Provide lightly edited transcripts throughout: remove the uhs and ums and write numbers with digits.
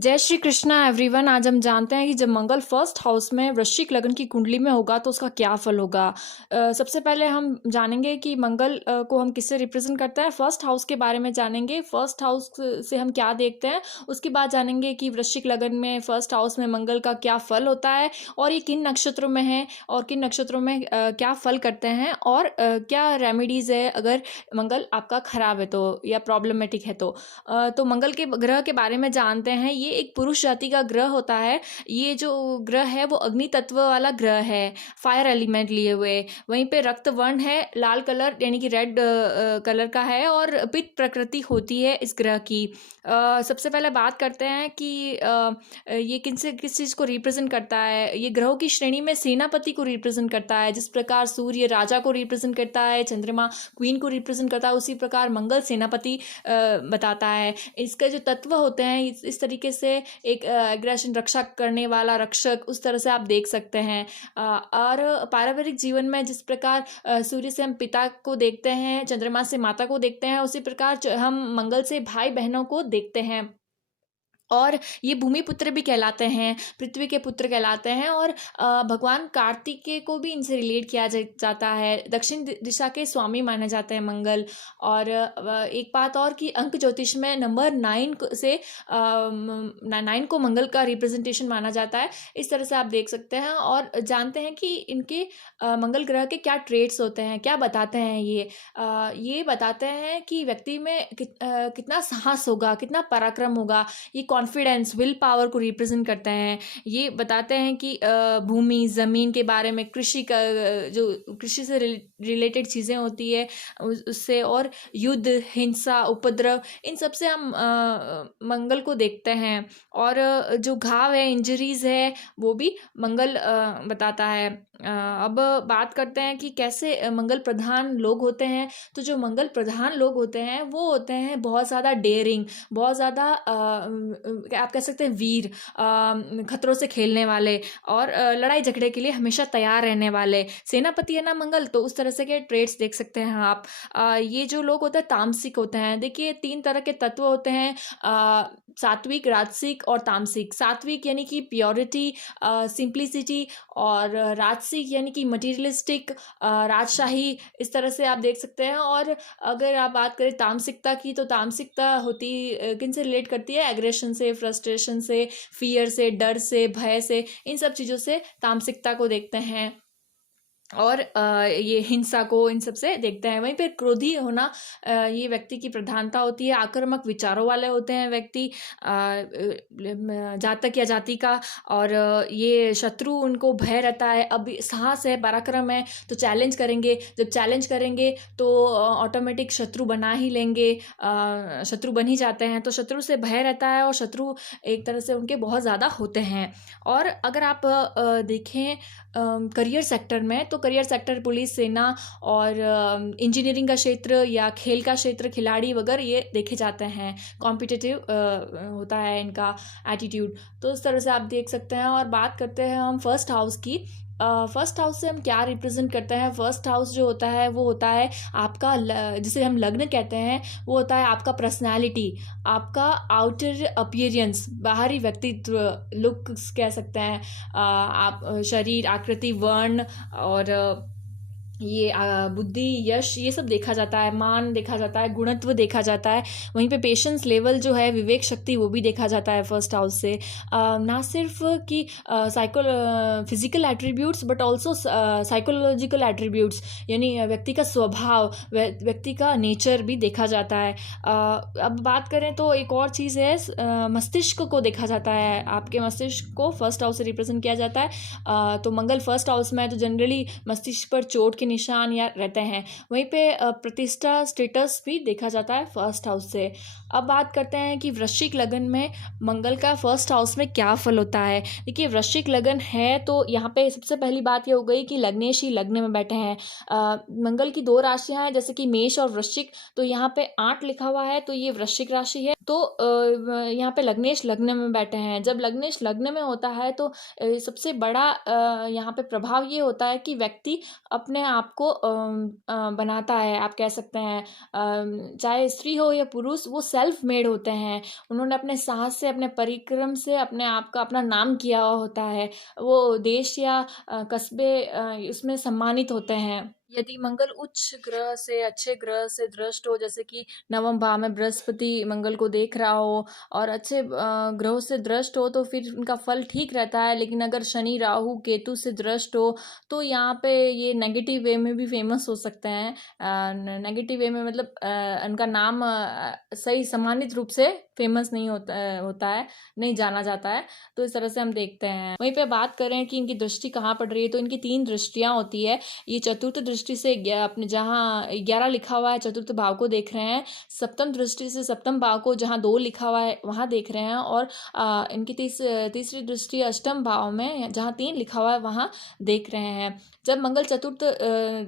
जय श्री कृष्णा एवरीवन। आज हम जानते हैं कि जब मंगल फर्स्ट हाउस में वृश्चिक लग्न की कुंडली में होगा तो उसका क्या फल होगा। सबसे पहले हम जानेंगे कि मंगल को हम किससे रिप्रेजेंट करते हैं। फर्स्ट हाउस के बारे में जानेंगे, फर्स्ट हाउस से हम क्या देखते हैं। उसके बाद जानेंगे कि वृश्चिक लग्न में फर्स्ट हाउस में मंगल का क्या फल होता है और ये किन नक्षत्रों में है और किन नक्षत्रों में क्या फल करते हैं और क्या रेमेडीज़ है अगर मंगल आपका खराब है तो या प्रॉब्लमेटिक है तो मंगल के ग्रह के बारे में जानते हैं। ये एक पुरुष जाति का ग्रह होता है। ये जो ग्रह है वो अग्नि तत्व वाला ग्रह है, फायर एलिमेंट लिए हुए। वहीं पे रक्त वर्ण है, लाल कलर यानी कि रेड कलर का है और पित्त प्रकृति होती है इस ग्रह की। सबसे पहले बात करते हैं कि ये किस चीज़ को रिप्रेजेंट करता है। ये ग्रहों की श्रेणी में सेनापति को रिप्रेजेंट करता है। जिस प्रकार सूर्य राजा को रिप्रेजेंट करता है, चंद्रमा क्वीन को रिप्रेजेंट करता है, उसी प्रकार मंगल सेनापति बताता है। इसके जो तत्व होते हैं इस तरीके से एक एग्रेशन, रक्षा करने वाला रक्षक, उस तरह से आप देख सकते हैं। और पारिवारिक जीवन में जिस प्रकार सूर्य से हम पिता को देखते हैं, चंद्रमा से माता को देखते हैं, उसी प्रकार हम मंगल से भाई बहनों को देखते हैं। और ये भूमि पुत्र भी कहलाते हैं, पृथ्वी के पुत्र कहलाते हैं। और भगवान कार्तिकेय को भी इनसे रिलेट किया जाता है। दक्षिण दिशा के स्वामी माने जाते हैं मंगल। और एक बात और कि अंक ज्योतिष में नंबर 9 से 9 को मंगल का रिप्रेजेंटेशन माना जाता है। इस तरह से आप देख सकते हैं और जानते हैं कि इनके मंगल ग्रह के क्या ट्रेड्स होते हैं, क्या बताते हैं। ये बताते हैं कि व्यक्ति में कितना साहस होगा, कितना पराक्रम होगा। ये कॉन्फिडेंस, विल पावर को रिप्रेजेंट करते हैं। ये बताते हैं कि भूमि, ज़मीन के बारे में, कृषि का जो कृषि से रिलेटेड चीज़ें होती है उससे, और युद्ध, हिंसा, उपद्रव, इन सब से हम मंगल को देखते हैं। और जो घाव है, इंजरीज है, वो भी मंगल बताता है। अब बात करते हैं कि कैसे मंगल प्रधान लोग होते हैं। तो जो मंगल प्रधान लोग होते हैं वो होते हैं बहुत ज़्यादा डेयरिंग, बहुत ज़्यादा आप कह सकते हैं वीर, खतरों से खेलने वाले और लड़ाई झगड़े के लिए हमेशा तैयार रहने वाले। सेनापति है ना मंगल, तो उस तरह से के ट्रेड्स देख सकते हैं आप। ये जो लोग होते हैं तामसिक होते हैं। देखिए 3 तरह के तत्व होते हैं, सात्विक, राजसिक और तामसिक। सात्विक यानी कि प्योरिटी, सिंप्लिसिटी, और राजसिक यानी कि मटीरियलिस्टिक, राजशाही। इस तरह से आप देख सकते हैं। और अगर आप बात करें तामसिकता की, तो तामसिकता होती किन से रिलेट करती है? एग्रेशन से, फ्रस्ट्रेशन से, फियर से, डर से, भय से, इन सब चीज़ों से तामसिकता को देखते हैं। और ये हिंसा को, इन सब से देखते हैं। वहीं पे क्रोधी होना, ये व्यक्ति की प्रधानता होती है। आक्रामक विचारों वाले होते हैं व्यक्ति, जातक या जाति का। और ये शत्रु, उनको भय रहता है। अब साहस है, पराक्रम है, तो चैलेंज करेंगे। जब चैलेंज करेंगे तो ऑटोमेटिक शत्रु बना ही लेंगे, शत्रु बन ही जाते हैं। तो शत्रु से भय रहता है और शत्रु एक तरह से उनके बहुत ज़्यादा होते हैं। और अगर आप देखें करियर सेक्टर में, तो करियर सेक्टर पुलिस, सेना और इंजीनियरिंग का क्षेत्र या खेल का क्षेत्र, खिलाड़ी वगैरह ये देखे जाते हैं। कॉम्पिटिटिव होता है इनका एटीट्यूड। तो इस तरह से आप देख सकते हैं। और बात करते हैं हम फर्स्ट हाउस की। फर्स्ट हाउस से हम क्या रिप्रेजेंट करते हैं? फर्स्ट हाउस जो होता है वो होता है आपका जिसे हम लग्न कहते हैं, वो होता है आपका पर्सनैलिटी, आपका आउटर अपीयरेंस, बाहरी व्यक्तित्व, लुक्स कह सकते हैं। आप शरीर, आकृति, वर्ण और ये बुद्धि, यश, ये सब देखा जाता है। मान देखा जाता है, गुणत्व देखा जाता है। वहीं पे पेशेंस लेवल जो है, विवेक शक्ति, वो भी देखा जाता है फर्स्ट हाउस से। ना सिर्फ कि physical attributes but also psychological attributes, यानी व्यक्ति का स्वभाव, व्यक्ति का नेचर भी देखा जाता है। अब बात करें तो एक और चीज़ है, मस्तिष्क को देखा जाता है। आपके मस्तिष्क को फर्स्ट हाउस से रिप्रेजेंट किया जाता है। तो मंगल फर्स्ट हाउस में है तो जनरली मस्तिष्क पर चोट के निशान या रहते हैं। वहीं पे प्रतिष्ठा, स्टेटस भी देखा जाता है फर्स्ट हाउस से। अब बात करते हैं कि वृश्चिक लग्न में मंगल का फर्स्ट हाउस में क्या फल होता है। देखिए वृश्चिक लग्न है तो यहाँ पे सबसे पहली बात ये हो गई कि लग्नेश ही लग्न में बैठे हैं। मंगल की 2 राशियां हैं, जैसे कि मेष और वृश्चिक। तो यहाँ पे 8 लिखा हुआ है, तो ये वृश्चिक राशि है। तो यहाँ पे लग्नेश लग्न में बैठे हैं। जब लग्नेश लग्न में होता है तो सबसे बड़ा यहाँ पे प्रभाव ये होता है कि व्यक्ति अपने आपको बनाता है, आप कह सकते हैं। चाहे स्त्री हो या पुरुष, वो सेल्फ मेड होते हैं। उन्होंने अपने साहस से, अपने परिश्रम से अपने आप का अपना नाम किया हुआ होता है। वो देश या कस्बे इसमें सम्मानित होते हैं। यदि मंगल उच्च ग्रह से, अच्छे ग्रह से दृष्ट हो, जैसे कि नवम भाव में बृहस्पति मंगल को देख रहा हो और अच्छे ग्रहों से दृष्ट हो, तो फिर उनका फल ठीक रहता है। लेकिन अगर शनि राहु केतु से दृष्ट हो, तो यहाँ पे ये नेगेटिव वे में भी फेमस हो सकते हैं। नेगेटिव वे में मतलब उनका नाम सही सम्मानित रूप से फेमस नहीं होता है, नहीं जाना जाता है। तो इस तरह से हम देखते हैं। वहीं पे बात करें कि इनकी दृष्टि कहाँ पड़ रही है, तो इनकी 3 दृष्टियां होती है। ये चतुर्थ दृष्टि से अपने जहाँ 11 लिखा हुआ है चतुर्थ भाव को देख रहे हैं। सप्तम दृष्टि से सप्तम भाव को जहाँ 2 लिखा हुआ है वहाँ देख रहे हैं। और इनकी तीसरी दृष्टि अष्टम भाव में जहाँ 3 लिखा हुआ है वहाँ देख रहे हैं। जब मंगल चतुर्थ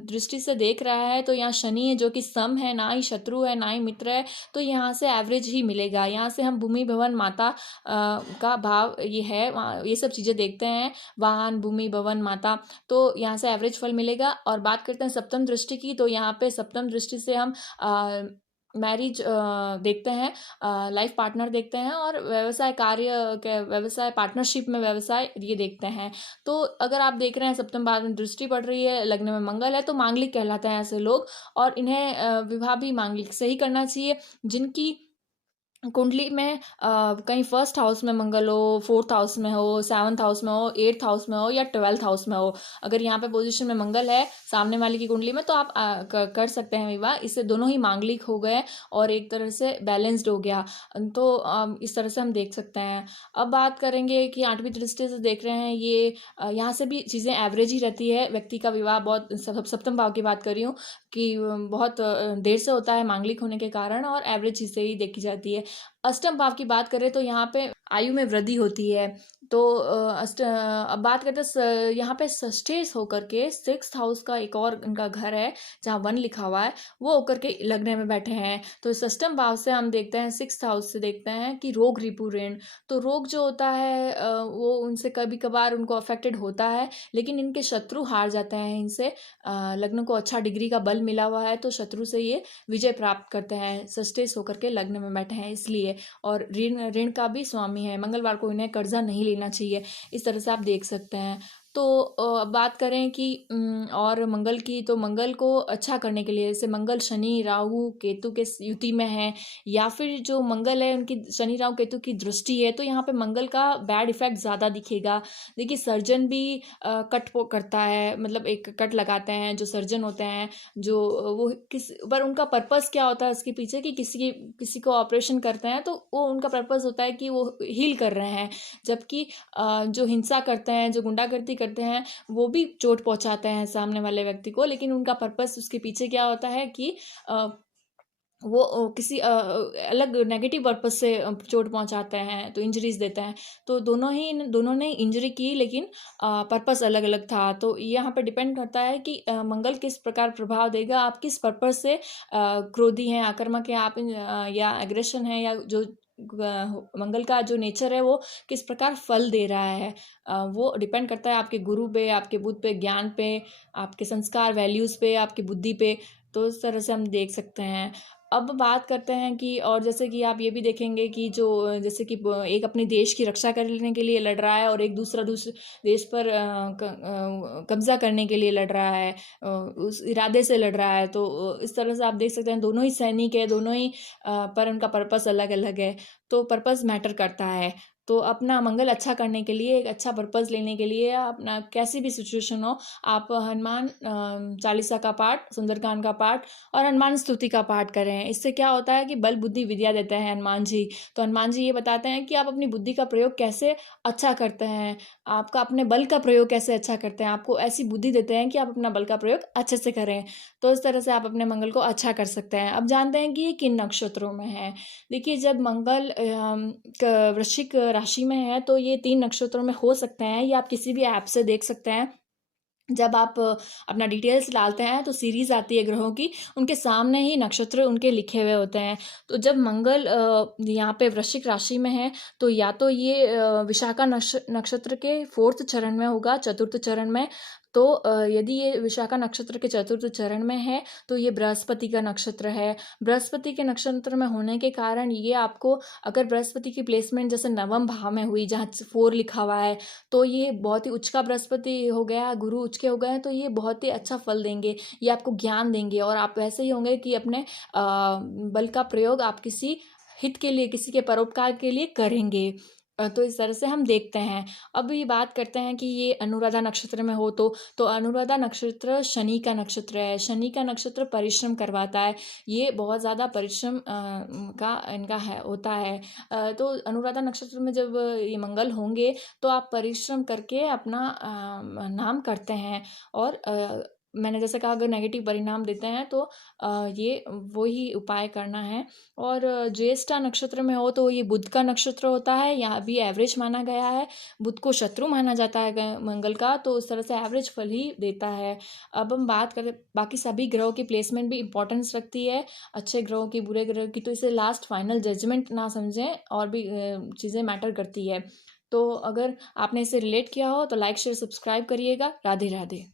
दृष्टि से देख रहा है, तो यहाँ शनि है जो कि सम है, ना ही शत्रु है ना ही मित्र है। तो यहाँ से एवरेज ही मिलेगा। यहाँ से हम भूमि भवन माता का भाव ये है, ये सब चीज़ें देखते हैं, वाहन भूमि भवन माता, तो यहाँ से एवरेज फल मिलेगा। और बात करते हैं सप्तम दृष्टि की, तो यहाँ पे सप्तम दृष्टि से हम मैरिज देखते हैं, लाइफ पार्टनर देखते हैं, और व्यवसाय कार्य के व्यवसाय पार्टनरशिप में व्यवसाय ये देखते हैं। तो अगर आप देख रहे हैं सप्तम भाव में दृष्टि पड़ रही है, लग्न में मंगल है, तो मांगलिक कहलाते हैं ऐसे लोग। और इन्हें विवाह भी मांगलिक से ही करना चाहिए। जिनकी कुंडली में कहीं फर्स्ट हाउस में मंगल हो, फोर्थ हाउस में हो, सेवन्थ हाउस में हो, एट्थ हाउस में हो या 12th हाउस में हो, अगर यहाँ पे पोजीशन में मंगल है सामने वाले की कुंडली में, तो आप कर सकते हैं विवाह। इससे दोनों ही मांगलिक हो गए और एक तरह से बैलेंस्ड हो गया। तो इस तरह से हम देख सकते हैं। अब बात करेंगे कि 8वीं दृष्टि से देख रहे हैं, ये यहाँ से भी चीज़ें एवरेज ही रहती है। व्यक्ति का विवाह बहुत सप्तम भाव की बात कर रही हूँ कि बहुत देर से होता है मांगलिक होने के कारण, और एवरेज चीज़ें ही देखी जाती है। अष्टम भाव की बात करें तो यहाँ पे आयु में वृद्धि होती है। तो अब बात करते हैं यहाँ पे सस्टेस होकर के 6th हाउस का एक और उनका घर है जहाँ 1 लिखा हुआ है, वो होकर के लग्न में बैठे हैं। तो अष्टम भाव से हम देखते हैं, 6th हाउस से देखते हैं कि रोग रिपु ऋण। तो रोग जो होता है वो उनसे कभी कभार उनको अफेक्टेड होता है, लेकिन इनके शत्रु हार जाते हैं इनसे। लग्न को अच्छा डिग्री का बल मिला हुआ है, तो शत्रु से ये विजय प्राप्त करते हैं, सस्टेस होकर के लग्न में बैठे हैं इसलिए। और ऋण का भी स्वामी है, मंगलवार को इन्हें कर्जा नहीं लेना चाहिए। इस तरह से आप देख सकते हैं। तो अब बात करें कि और मंगल की, तो मंगल को अच्छा करने के लिए, जैसे मंगल शनि राहु केतु के युति में है, या फिर जो मंगल है उनकी शनि राहु केतु की दृष्टि है, तो यहाँ पे मंगल का बैड इफेक्ट ज़्यादा दिखेगा। देखिए सर्जन भी कट करता है, मतलब एक कट लगाते हैं जो सर्जन होते हैं, जो वो पर उनका पर्पस क्या होता है उसके पीछे, कि किसी को ऑपरेशन करते हैं तो वो उनका पर्पस होता है कि वो हील कर रहे हैं। जबकि जो हिंसा करते हैं, जो गुंडागर्दी करते हैं, वो भी चोट पहुंचाते हैं सामने वाले व्यक्ति को, लेकिन उनका पर्पस उसके पीछे क्या होता है कि वो किसी अलग नेगेटिव पर्पस से चोट पहुंचाते हैं, तो इंजरीज देते हैं। तो दोनों ने इंजरी की, लेकिन पर्पस अलग अलग था। तो यहाँ पर डिपेंड करता है कि मंगल किस प्रकार प्रभाव देगा, आप किस पर्पस से क्रोधी हैं, आक्रामक हैं आप, या एग्रेशन है, या जो मंगल का जो नेचर है वो किस प्रकार फल दे रहा है, वो डिपेंड करता है आपके गुरु पे, आपके बुद्ध पे, ज्ञान पे, आपके संस्कार वैल्यूज़ पे, आपकी बुद्धि पे। तो इस तरह से हम देख सकते हैं। अब बात करते हैं कि, और जैसे कि आप ये भी देखेंगे कि जो जैसे कि एक अपने देश की रक्षा करने के लिए लड़ रहा है, और एक दूसरे देश पर कब्जा करने के लिए लड़ रहा है, उस इरादे से लड़ रहा है। तो इस तरह से आप देख सकते हैं दोनों ही सैनिक है, दोनों ही पर उनका पर्पस अलग अलग है। तो पर्पस मैटर करता है। तो अपना मंगल अच्छा करने के लिए, एक अच्छा पर्पस लेने के लिए, अपना कैसी भी सिचुएशन हो, आप हनुमान चालीसा का पाठ, सुंदरकांड का पाठ और हनुमान स्तुति का पाठ करें। इससे क्या होता है कि बल बुद्धि विद्या देते हैं हनुमान जी। तो हनुमान जी ये बताते हैं कि आप अपनी बुद्धि का प्रयोग कैसे अच्छा करते हैं, आपका अपने बल का प्रयोग कैसे अच्छा करते हैं, आपको ऐसी बुद्धि देते हैं कि आप अपना बल का प्रयोग अच्छे से करें। तो इस तरह से आप अपने मंगल को अच्छा कर सकते हैं। अब जानते हैं कि ये किन नक्षत्रों में है। देखिए जब मंगल वृश्चिक राशि में है, तो ये 3 नक्षत्रों में हो सकते हैं। ये आप किसी भी ऐप से देख सकते हैं। जब आप अपना डिटेल्स डालते हैं तो सीरीज आती है ग्रहों की, उनके सामने ही नक्षत्र उनके लिखे हुए होते हैं। तो जब मंगल यहाँ पे वृश्चिक राशि में है, तो या तो ये विशाखा नक्षत्र के 4th चरण में होगा, चतुर्थ चरण में, तो यदि ये विशाखा नक्षत्र के चतुर्थ चरण में है तो ये बृहस्पति का नक्षत्र है। बृहस्पति के नक्षत्र में होने के कारण ये आपको, अगर बृहस्पति की प्लेसमेंट जैसे नवम भाव में हुई जहाँ 4 लिखा हुआ है, तो ये बहुत ही उच्च का बृहस्पति हो गया, गुरु उच्च के हो गए हैं, तो ये बहुत ही अच्छा फल देंगे। ये आपको ज्ञान देंगे और आप वैसे ही होंगे कि अपने बल का प्रयोग आप किसी हित के लिए, किसी के परोपकार के लिए करेंगे। तो इस तरह से हम देखते हैं। अब ये बात करते हैं कि ये अनुराधा नक्षत्र में हो तो अनुराधा नक्षत्र शनि का नक्षत्र है। शनि का नक्षत्र परिश्रम करवाता है। ये बहुत ज़्यादा परिश्रम का इनका है होता है। तो अनुराधा नक्षत्र में जब ये मंगल होंगे तो आप परिश्रम करके अपना नाम करते हैं और मैंने जैसे कहा अगर नेगेटिव परिणाम देते हैं तो ये वही उपाय करना है। और ज्येष्ठा नक्षत्र में हो तो ये बुध का नक्षत्र होता है, यहाँ भी एवरेज माना गया है। बुध को शत्रु माना जाता है मंगल का, तो उस तरह से एवरेज फल ही देता है। अब हम बात करें, बाकी सभी ग्रहों की प्लेसमेंट भी इंपॉर्टेंस रखती है, अच्छे ग्रहों की, बुरे ग्रहों की, तो इसे लास्ट फाइनल जजमेंट ना समझें, और भी चीज़ें मैटर करती है। तो अगर आपने इसे रिलेट किया हो तो लाइक शेयर सब्सक्राइब करिएगा। राधे राधे।